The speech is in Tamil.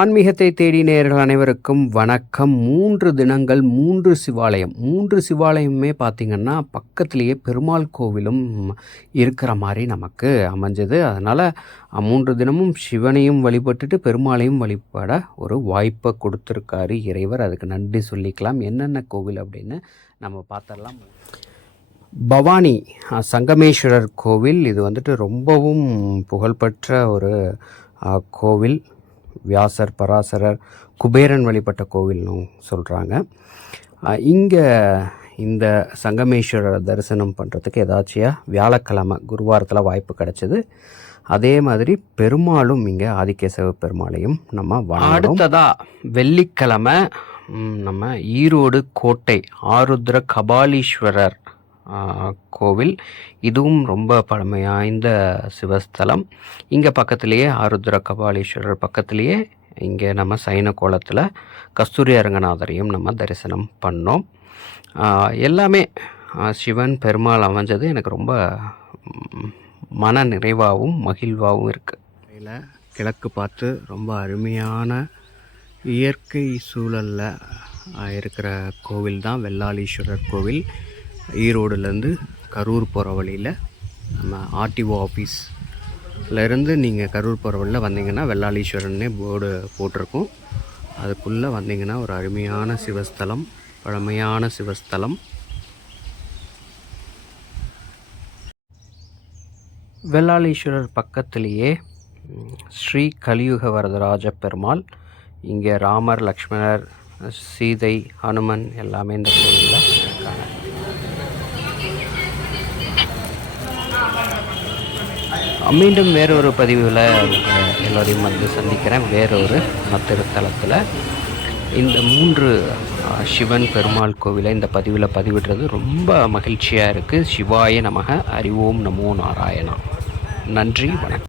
ஆன்மீகத்தை தேடி நேயர்கள் அனைவருக்கும் வணக்கம். மூன்று தினங்கள் மூன்று சிவாலயம். மூன்று சிவாலயமுமே பார்த்திங்கன்னா பக்கத்திலேயே பெருமாள் கோவிலும் இருக்கிற மாதிரி நமக்கு அமைஞ்சது. அதனால் மூன்று தினமும் சிவனையும் வழிபட்டுட்டு பெருமாளையும் வழிபட ஒரு வாய்ப்பை கொடுத்துருக்காரு இறைவர். அதுக்கு நன்றி சொல்லிக்கலாம். என்னென்ன கோவில் அப்படின்னு நம்ம பார்த்துடலாம் பவானி சங்கமேஸ்வரர் கோவில். இது வந்துட்டு ரொம்பவும் புகழ்பெற்ற ஒரு கோவில். வியாசர் பராசரர் குபேரன் வழிபட்ட கோவில்னு சொல்கிறாங்க இங்கே இந்த சங்கமேஸ்வரர் தரிசனம் பண்ணுறதுக்கு ஏதாச்சியா வியாழக்கிழமை குருவாரத்தில் வாய்ப்பு கிடச்சிது. அதே மாதிரி பெருமாளும் இங்கே ஆதிகேசவ பெருமாளையும் நம்ம அடுத்ததாக வெள்ளிக்கிழமை நம்ம ஈரோடு கோட்டை ஆருத்ர கபாலீஸ்வரர் கோவில். இதுவும் ரொம்ப பழமை வாய்ந்த சிவஸ்தலம். இங்கே பக்கத்துலேயே ஆருத்ர கபாலீஸ்வரர் பக்கத்துலேயே இங்கே நம்ம சைன கோலத்தில் கஸ்தூரி அரங்கநாதரையும் நம்ம தரிசனம் பண்ணோம். எல்லாமே சிவன் பெருமாள் அமைஞ்சது எனக்கு ரொம்ப மன நிறைவாகவும் மகிழ்வாகவும் இருக்குது கிழக்கு பார்த்து ரொம்ப அருமையான இயற்கை சூழலில் இருக்கிற கோவில் தான் வெள்ளாளீஸ்வரர் கோவில். ஈரோடுலேருந்து கரூர் போகிற வழியில் நம்ம ஆர்டிஓ ஆஃபீஸ்லேருந்து நீங்கள் கரூர் போகிற வழியில் வந்தீங்கன்னா வெள்ளாளீஸ்வரன்னே போர்டு போட்டிருக்கும். அதுக்குள்ளே வந்தீங்கன்னா ஒரு அருமையான சிவஸ்தலம் பழமையான சிவஸ்தலம். வெள்ளாளீஸ்வரர் பக்கத்திலேயே ஸ்ரீ கலியுக வரதராஜ பெருமாள் இங்கே ராமர் லக்ஷ்மணர் சீதை ஹனுமன் எல்லாமே இந்த கோவிலில் மீண்டும் வேறொரு பதிவில் எல்லோரையும் வந்து சந்திக்கிறேன். வேறொரு மத்திருத்தலத்தில் இந்த மூன்று சிவன் பெருமாள் கோவிலை இந்த பதிவில் பதிவிடுறது ரொம்ப மகிழ்ச்சியாக இருக்குது சிவாய நமக அறிவோம் நமோ நாராயணா. நன்றி வணக்கம்.